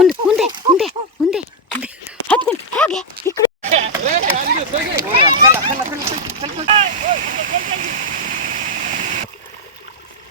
ఉంది ఉంది ఉంది ఉంది హత్తుకుని ఆగే ఇక్కడ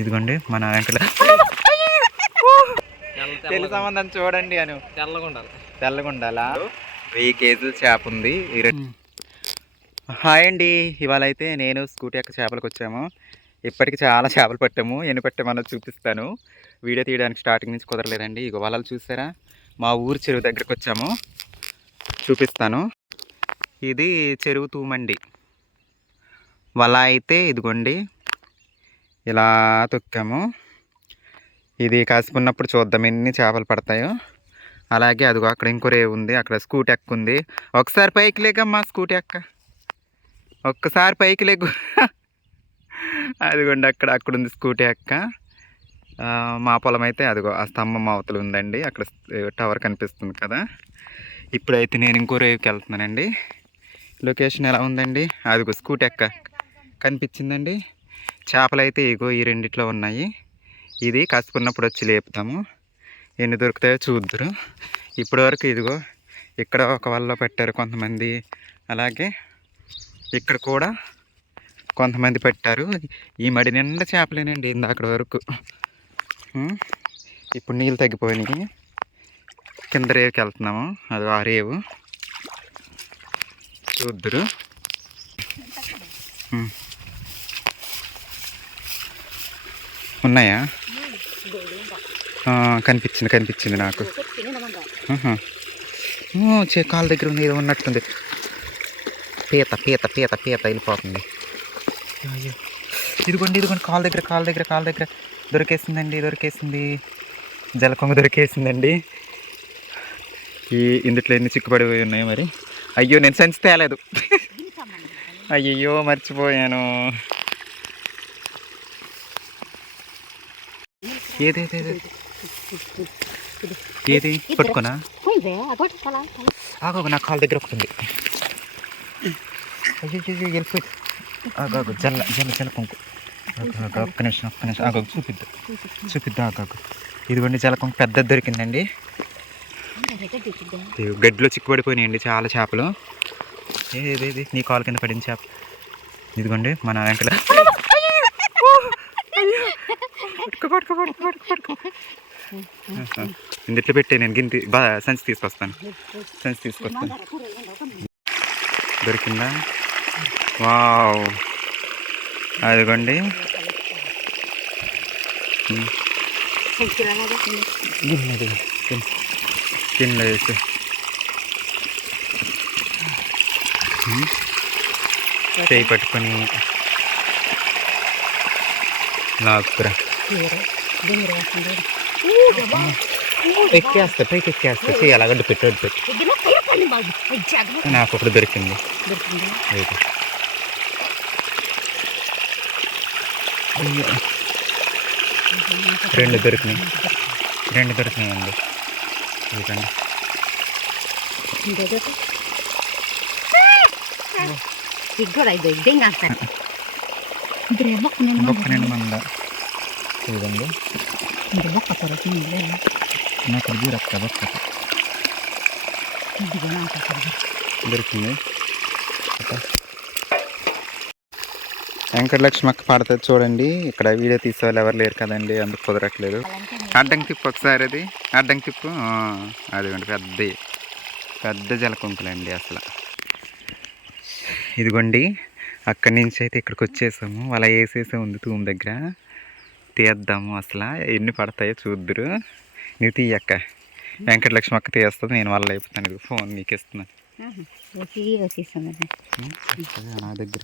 ఇదిగోండి మన వెంకట తెల్ల సంబంధం చూడండి అని తెల్లగా ఉండాలా 1000 కేజీల చేప ఉంది. హాయ్ అండి, ఇవాళ అయితే నేను స్కూటీ యొక్క చేపలకు వచ్చాము. ఇప్పటికి చాలా చేపలు పట్టాము. ఎన్ని పట్టామన్నది చూపిస్తాను. వీడియో తీయడానికి స్టార్టింగ్ నుంచి కుదరలేదండి. ఇక వలలు చూసారా, మా ఊరు చెరువు దగ్గరికి వచ్చాము, చూపిస్తాను. ఇది చెరువు తూమండి. వల అయితే ఇదిగోండి ఇలా తొక్కాము. ఇది కాసుకున్నప్పుడు చూద్దాం ఎన్ని చేపలు పడతాయో. అలాగే అదిగో అక్కడ ఇంకో రేవు ఉంది, అక్కడ స్కూటీ ఎక్క ఉంది. ఒకసారి పైకి లేకమ్మా స్కూటీ ఎక్క, ఒక్కసారి పైకి లేకు. అదిగోండి అక్కడ ఉంది స్కూటీ ఎక్క. మా పొలం అయితే అదిగో ఆ స్తంభం అవతల ఉందండి, అక్కడ టవర్ కనిపిస్తుంది కదా. ఇప్పుడైతే నేను ఇంకో రేవుకి వెళ్తున్నానండి. లొకేషన్ ఎలా ఉందండి, అదిగో స్కూటీ ఎక్క కనిపించిందండి. చేపలు అయితే ఇగో ఈ రెండిట్లో ఉన్నాయి. ఇది కాసుకున్నప్పుడు వచ్చి లేపుతాము, ఎన్ని దొరుకుతాయో చూద్దరు. ఇప్పటి వరకు ఇదిగో ఇక్కడ ఒక వలలో పెట్టారు కొంతమంది, అలాగే ఇక్కడ కూడా కొంతమంది పెట్టారు. ఈ మడి నిండా చేపలేనండి ఇందాక వరకు. ఇప్పుడు నీళ్ళు తగ్గిపోయినాయి, కింద రేవుకి వెళ్తున్నాము. అది ఆ రేవు చూద్దరు. ఉన్నాయా? కనిపించింది నాకు. కాళ్ళ దగ్గర ఉంది, ఏదో ఉన్నట్టుంది. పీత పీత పీత పీత వెళ్ళిపోతుంది. అయ్యో ఇదిగోండి కాళ్ళ దగ్గర దొరికేసింది. జలకొంగ దొరికేసిందండి. ఇందుట్లో ఎన్ని చిక్కుపడిపోయి ఉన్నాయి మరి. అయ్యో నేను సంచి తేలేదు. అయ్యయ్యో మర్చిపోయాను. ఏది పట్టుకోనా? ఆగో నా కాళ్ళ దగ్గర ఒకటి ఉంది. అయ్యో వెళ్ళిపోయి. ఆగాగు జల కొంకు. ఒక్క నిమిషం ఆగో చూపిద్దా. ఆగాగు ఇదిగోండి జలకొంకు పెద్దది దొరికిందండి. గడ్డిలో చిక్కుపడిపోయినాయండి చాలా చేపలు. ఏది నీ కాలు కింద పడింది చేప. ఇదిగోండి మన వెంకట. ఇందుట్లో పెట్టే నేను గింతి సంచి తీసుకొస్తాను. దొరికిందా? వావ్, అదిగోండి గిన్నె వేసి చేయి పట్టుకొని లాక్కురా. పైకి ఎక్కేస్తా చేయి అలాగడ్డ పెట్టు. నాకు ఒకటి దొరికింది. రెండు దొరికినాయండి. చూడండి బొక్క నిండు మంద. చూడండి నాకు దూరక్క బొక్క దొరికింది. వెంకటలక్ష్మి అక్క పాడుతుంది చూడండి. ఇక్కడ వీడియో తీసేవాళ్ళు ఎవరు లేరు కదండి, అందుకు కుదరట్లేదు. అడ్డంకి తిప్పు ఒకసారి, అది అడ్డంకి తిప్పు. అదిగోండి పెద్ద జలకొంకులండి అసలు. ఇదిగోండి అక్కడి నుంచి అయితే ఇక్కడికి వచ్చేసాము. అలా వేసేసే ఉంది తూము దగ్గర. తీద్దాము అసలు ఎన్ని పడతాయో చూద్దురు. నువ్వు తీయక్క, వెంకటలక్ష్మి అక్క తీస్తుంది, నేను వాళ్ళ అయిపోతాను. ఇది ఫోన్ నీకు ఇస్తున్నాను నా దగ్గర.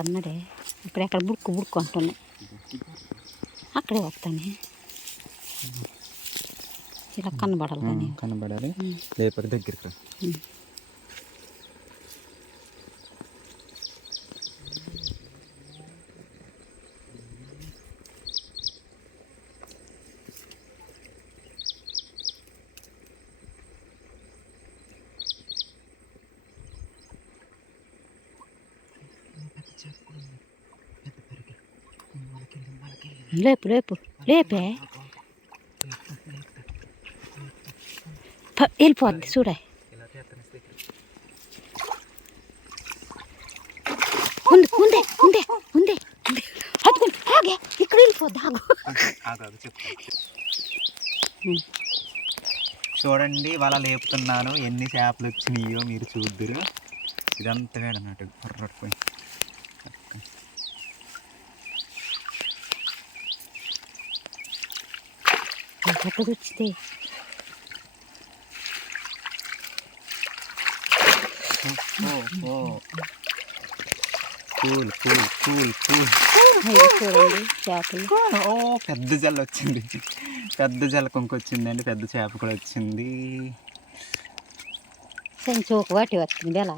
అన్నడే ఇక్కడ బుడుకు అంటున్నాయి, అక్కడే వస్తానే ఇలా కనబడాలి లేపటి దగ్గరికి. లేపు లేపే వెళ్ళిపోద్ది చూడ. ఉంది ఉందే ఉందే ఉందే హత్తుకుని ఆగే ఇక్కడ వెళ్ళిపోద్ది. ఆగు చూడండి వాళ్ళ లేపుతున్నాను, ఎన్ని చేపలు వచ్చినాయో మీరు చూద్దరు. ఇదంతా వేడన్నట్టు పొర్రపోయి వచ్చితే కూల్ కూల్ కూల్ కూల్. చూడండి చేపలు. ఓ పెద్ద జల్ల వచ్చింది, పెద్ద జల్ల కొంకొచ్చిందండి, పెద్ద చేప కూడా వచ్చింది. చోక వాటి వస్తుంది ఎలా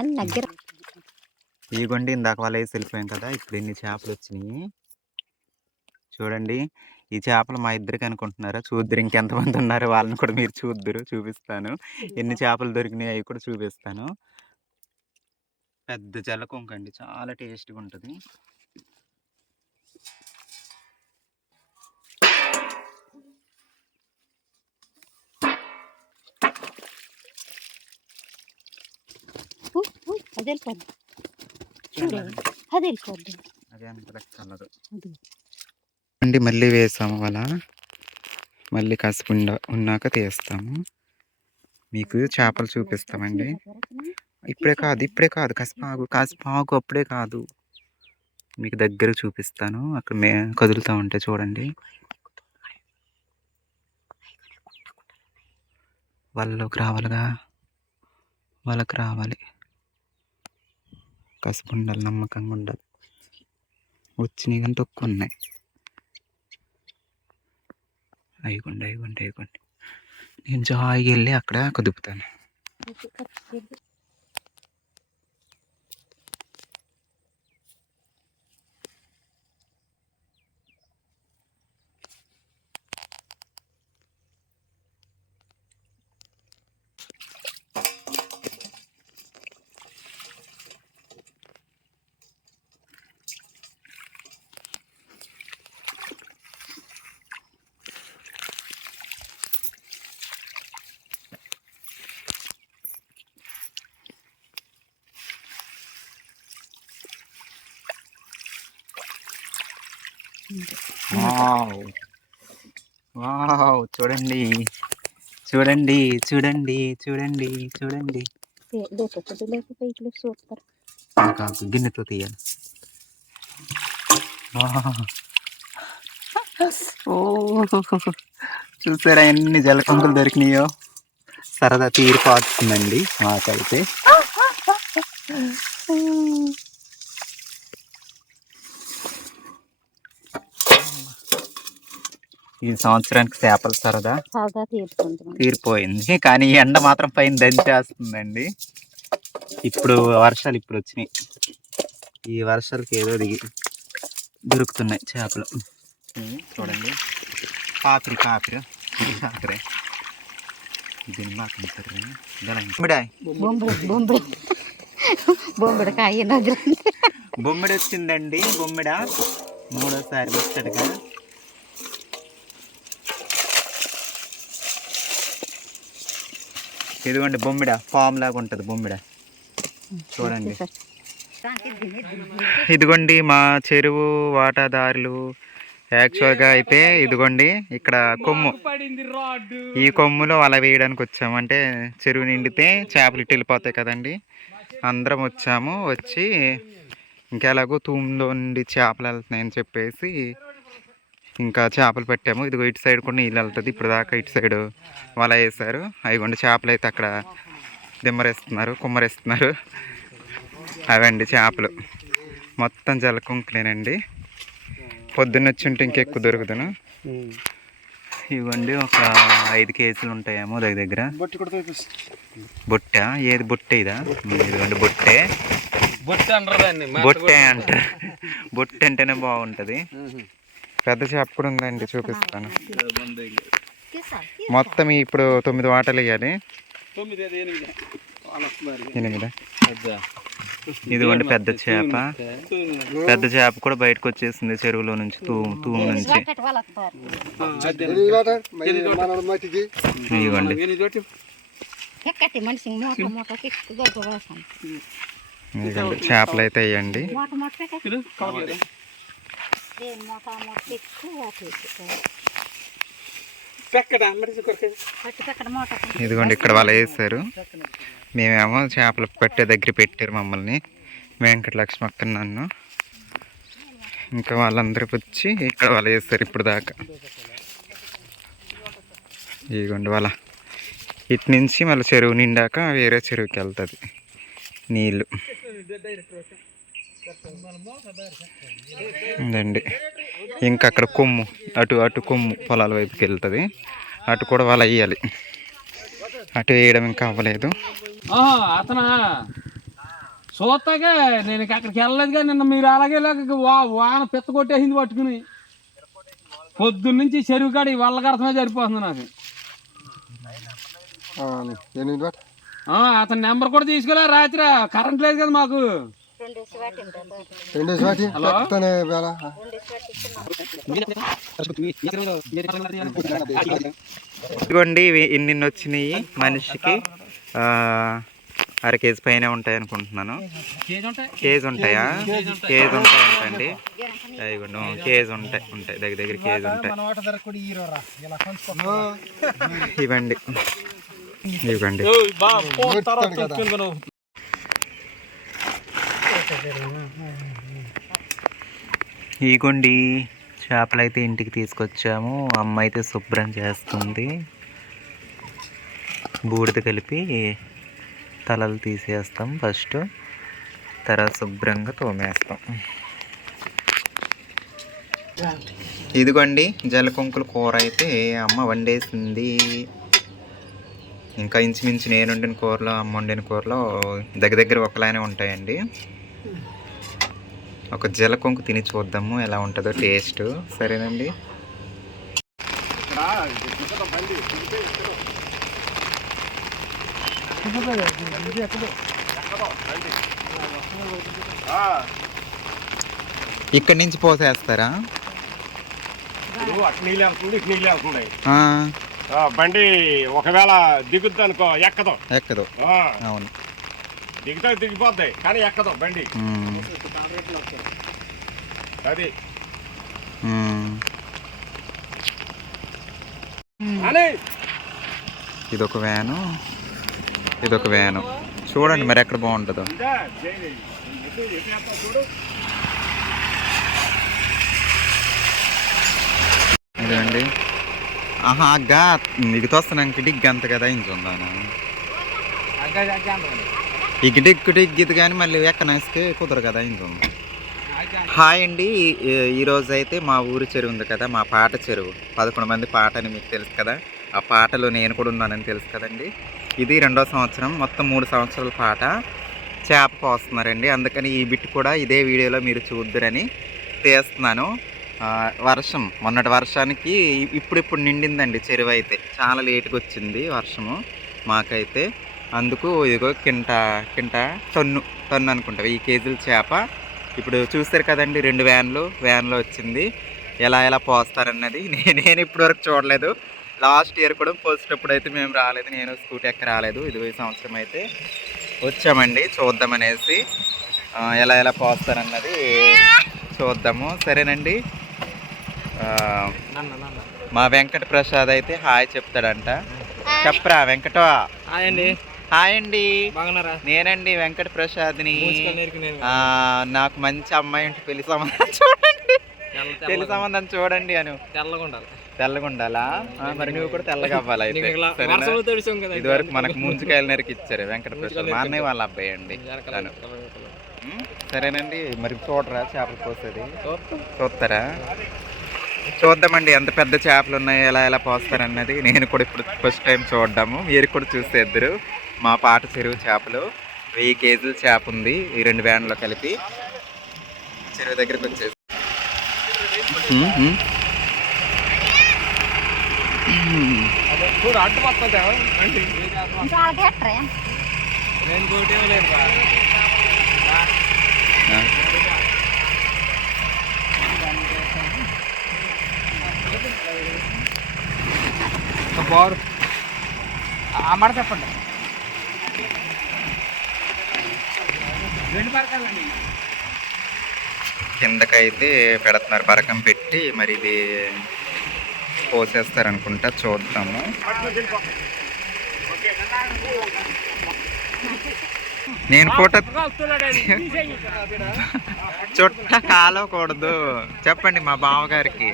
అని దగ్గర. ఇదిగోండి ఇందాక వాళ్ళు వేసి వెళ్ళిపోయాం కదా, ఇప్పుడు ఎన్ని చేపలు వచ్చినాయి చూడండి. ఈ చేపలు మా ఇద్దరికి అనుకుంటున్నారా? చూద్దరు, ఇంకెంతమంది ఉన్నారు వాళ్ళని కూడా మీరు చూద్దరు, చూపిస్తాను. ఎన్ని చేపలు దొరికినాయి అవి కూడా చూపిస్తాను. పెద్ద జలకొంకండి, చాలా టేస్ట్గా ఉంటుంది. అది వెళ్ళిపోద్ది చూడండి, అది వెళ్ళిపోద్ది. అదే కలదు అండి. మళ్ళీ వేసాము వల, మళ్ళీ కాసేపు ఉన్నాక తీస్తాము, మీకు చేపలు చూపిస్తామండి. ఇప్పుడే కాదు కాసిపాగు అప్పుడే కాదు, మీకు దగ్గర చూపిస్తాను. అక్కడ కదులుతూ ఉంటే చూడండి. వాళ్ళలోకి రావాలిగా, వాళ్ళకి రావాలి. కసిపు ఉండాలి, నమ్మకంగా ఉండాలి. వచ్చినాయి కానీ తక్కువ ఉన్నాయి. అయిగోండి నేను జాయిగా వెళ్ళి అక్కడ కదుపుతాను. వావ్ చూడండి చూడండి చూడండి చూడండి చూడండి. గిన్నెతో తీయాలి. చూసారా ఎన్ని జలకంకులు దొరికినాయో? సరదా తీరిపోతుందండి మాకైతే. ఈ సంవత్సరానికి చేపల సరదా తీరిపోయింది, కానీ ఎండ మాత్రం పైన దంచేస్తుందండి. ఇప్పుడు వర్షాలు ఇప్పుడు వచ్చినాయి, ఈ వర్షాలకి ఏదో దొరుకుతున్నాయి చేపలు. చూడండి కాపిరే దీన్ని బొమ్మిడి వచ్చిందండి. బొమ్మిడ మూడోసారి వచ్చాడుగా. ఇదిగోండి బొమ్మిడ, ఫామ్ లాగా ఉంటుంది బొమ్మిడ, చూడండి. ఇదిగోండి మా చెరువు వాటాదారులు. యాక్చువల్గా అయితే ఇదిగోండి ఇక్కడ కొమ్ము, ఈ కొమ్ములో వల వేయడానికి వచ్చాము. అంటే చెరువు నిండితే చేపలు ఇటు వెళ్ళిపోతాయి కదండి. అందరం వచ్చి ఇంకెలాగో తూములో నుండి చేపలు వెళ్తున్నాయని చెప్పేసి ఇంకా చేపలు పెట్టాము. ఇదిగో ఇటు సైడ్ కూడా నీళ్ళు వెళ్తుంది. ఇప్పుడు దాకా ఇటు సైడ్ వల వేసారు. అయిగోండి చేపలు అయితే అక్కడ కుమ్మరేస్తున్నారు. అవండి చేపలు మొత్తం జలకుంకులేనండి. పొద్దున్నొచ్చి ఉంటే ఇంకెక్కువ దొరుకుతాను. ఇవ్వండి ఒక 5 కేజీలు ఉంటాయేమో దగ్గర. బొట్ట ఏది బొట్టే ఇదా? ఇదిగోండి బొట్టే అంటారు. బొట్ట అంటేనే బాగుంటుంది. పెద్ద చేప కూడా ఉందండి, చూపిస్తాను. మొత్తం ఇప్పుడు 9 వాటలు వేయాలి. 8 ఇదిగోండి పెద్ద చేప. పెద్ద చేప కూడా బయటకు వచ్చేసింది చెరువులో నుంచి, తూము నుంచి. ఇదిగోండి చేపలు అయితే వేయండి. ఇదిగోండి ఇక్కడ వాళ్ళు వేసారు, మేమేమో చేపలు పెట్టే దగ్గర పెట్టారు మమ్మల్ని, వెంకటలక్ష్మి అక్క నన్ను. ఇంకా వాళ్ళందరూ వచ్చి ఇక్కడ వాళ్ళు వేస్తారు ఇప్పుడు దాకా. ఇదిగోండి వాళ్ళ ఇటు నుంచి మళ్ళీ చెరువు నిండాక వేరే చెరువుకి వెళ్తుంది నీళ్ళు. ఇదండి ఇంకా అక్కడ కొమ్ము, అటు కొమ్ము పొలాల వైపుకి వెళ్తుంది, అటు కూడా వాళ్ళు వేయాలి. అటు వేయడం ఇంకా అవ్వలేదు. అతను చూస్తాగా నేను అక్కడికి వెళ్ళలేదుగా, నిన్న మీరు అలాగే వాన పెద్ద కొట్టేసింది పట్టుకుని. పొద్దున్నుంచి చెరువు కాడి వాళ్ళ అర్థమే సరిపోతుంది నాకు. అతని నెంబర్ కూడా తీసుకోలే, రాత్రి కరెంట్ లేదు కదా మాకు. ఇదిగోండి ఇన్ని వచ్చినాయి, మనిషికి 1/2 కేజీ పైన ఉంటాయి అనుకుంటున్నాను. కేజీ ఉంటాయా? కేజీ ఉంటాయంటండి. ఇదిగోండి కేజీ ఉంటాయి దగ్గర కేజీ ఉంటాయి. ఇవ్వండి ఇవ్వండి. ఇగోండి చేపలు అయితే ఇంటికి తీసుకొచ్చాము. అమ్మ అయితే శుభ్రం చేస్తుంది, బూడిద కలిపి తలలు తీసేస్తాం ఫస్ట్, తర్వాత శుభ్రంగా తోమేస్తాం. ఇదిగోండి జలకొంకుల కూర అయితే అమ్మ వండేసింది. ఇంకా ఇంచుమించు నేను వండిన కూరలో అమ్మ వండిన కూరలో దగ్గర ఒకలానే ఉంటాయండి. ఒక జలకొంకు తిని చూద్దాము ఎలా ఉంటుందో టేస్ట్. సరేనండి. ఇక్కడి నుంచి పోసేస్తారా? బండి ఒకవేళ దిగుద్ది అనుకో, ఎక్కదు. అవును, దిగుతా దిగిపోద్ది కానీ ఎక్కదు బండి. అది ఇదొక వ్యాను చూడండి మరి ఎక్కడ బాగుంటుందో. ఇదండి అగ్గా దిగుతొస్తున్నాక డిగ్ అంత కదా ఇంచుందాను ఇగ్గిది కానీ మళ్ళీ ఎక్కనేస్తే కుదరు కదా ఇంచుందా. హాయ్ అండి, ఈరోజు అయితే మా ఊరి చెరువు ఉంది కదా, మా పాట చెరువు. 11 మంది పాట అని మీకు తెలుసు కదా, ఆ పాటలో నేను కూడా ఉన్నానని తెలుసు కదండి. ఇది 2వ సంవత్సరం, మొత్తం 3 సంవత్సరాల పాట. చేప పోస్తున్నారండి, అందుకని ఈ బిట్ కూడా ఇదే వీడియోలో మీరు చూద్దురని తీస్తున్నాను. వర్షం, మొన్నటి వర్షానికి ఇప్పుడు నిండిందండి చెరువు అయితే. చాలా లేటుగా వచ్చింది వర్షము మాకైతే. అందుకు ఇదిగో కింట టన్ను అనుకుంటా 1000 కేజీల చేప ఇప్పుడు చూస్తారు కదండి. 2 వ్యాన్లో వచ్చింది. ఎలా పోస్తారన్నది నేను ఇప్పటివరకు చూడలేదు. లాస్ట్ ఇయర్ కూడా పోసేటప్పుడు అయితే మేము రాలేదు, నేను స్కూటీ ఎక్క రాలేదు. ఇది ఈ సంవత్సరం అయితే వచ్చామండి చూద్దామనేసి, ఎలా పోస్తారన్నది చూద్దాము. సరేనండి. మా వెంకట ప్రసాద్ అయితే హాయ్ చెప్తాడంట. చెప్పరా వెంకట? హాయ్ అండి, నేనండి వెంకట ప్రసాద్ని. నాకు మంచి అమ్మాయి అంటే పెళ్లి సంబంధం చూడండి అను. తెల్లగా ఉండాలా? మరి నువ్వు కూడా తెల్లగా అవ్వాలి అయితే. ఇదివరకు మనకు ముంచుకాయల నరికి ఇచ్చారు వెంకట ప్రసాద్, మా అన్నయ్య వాళ్ళ అబ్బాయి అండి తను. సరేనండి, మరి చూడరా చేపలు పోసేది? చూస్తారా? చూద్దామండి ఎంత పెద్ద చేపలు ఉన్నాయి, ఎలా పోస్తారన్నది. నేను కూడా ఇప్పుడు ఫస్ట్ టైం చూడడము, మీరు కూడా చూసేద్దరు. మా పాట చెరువు చేపలు 1000 కేజీల చేప ఉంది ఈ 2 వ్యాన్లో కలిపి. చెరువు దగ్గరికి వచ్చేసి బారు ఆ మాట చెప్పండి. కిందకైతే పెడుతున్నారు, బరకం పెట్టి మరి ఇది పోసేస్తారు అనుకుంటా, చూద్దాము. నేను ఫోటో చుట్ట కాలకూడదు చెప్పండి మా బావగారికి.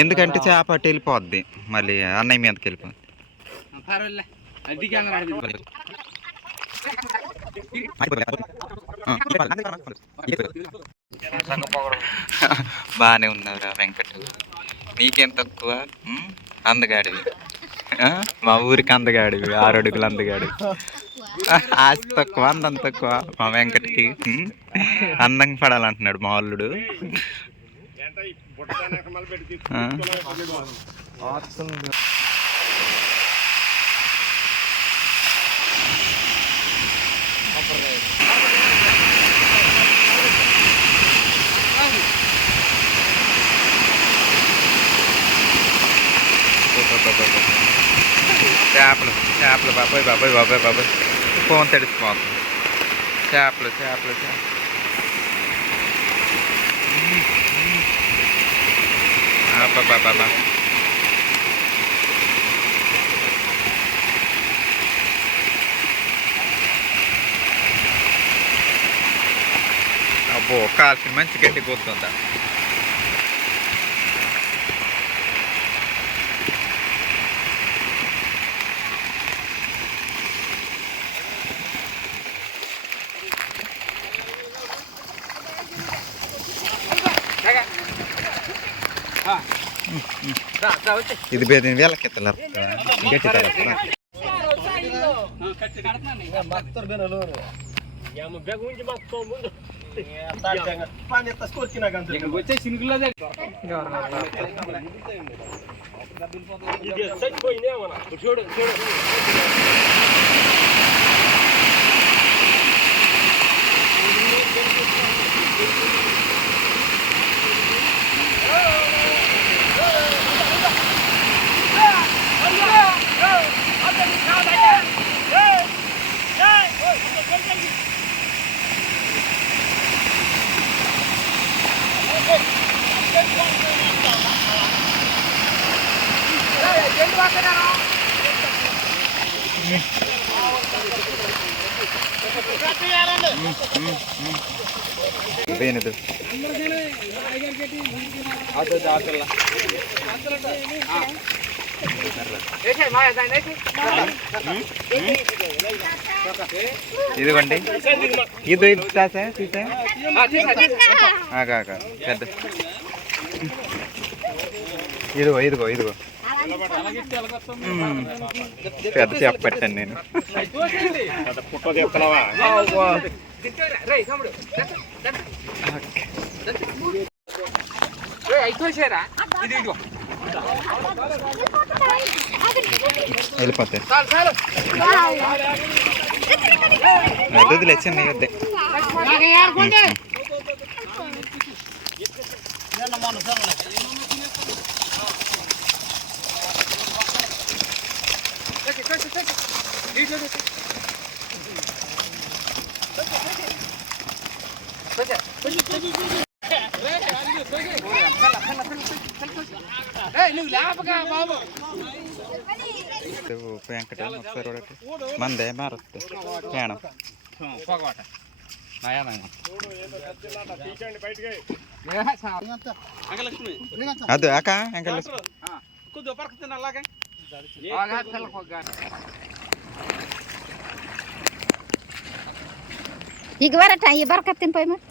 ఎందుకంటే చేప అటు వెళ్ళిపోద్ది, మళ్ళీ అన్నయ్య మీదకి వెళ్ళిపోద్ది. బాగానే ఉన్నావురా వెంకట్, నీకేం తక్కువ, అందగాడివి. మా ఊరికి అందగాడివి, 6 అడుగులు అందగాడివి. ఆస్తి తక్కువ, అందం తక్కువ మా వెంకట్కి. అందంగా పడాలంటున్నాడు మా అల్లుడు. చేపలు చేపలు బాబాయ్ బాబాయ్ బాబాయ్ బాబాయ్, ఫోన్ తడిసిపోతుంది. చేపలు చేపలు చేపలు బాబా. అబ్బో కాల్సిన మంచి గట్టి పోతుందా. ఇది బేదిన వేలకి ఎత్తలేరు గట్టి వచ్చే సినుకుల్లో చూడు చూడు. ఏనిది ఇదిగోండి, ఇది తీసా పెద్ద ఇదిగో ఇదిగో ఇదిగో పెద్ద చేప పెట్టండి నేను. వెళ్ళిపోతాయి వద్దులే, చిన్న వద్దే. వెంకట ఒకసారి మందే మారుస్తే ప్రాణం ಅದು ಯಾಕ ಹೆಂಗಲ್ಲ ಈಗ ಬರಟ ಈ ಬರ್ಕತ್ತೀನಿ ಪೈ ಮತ್ತೆ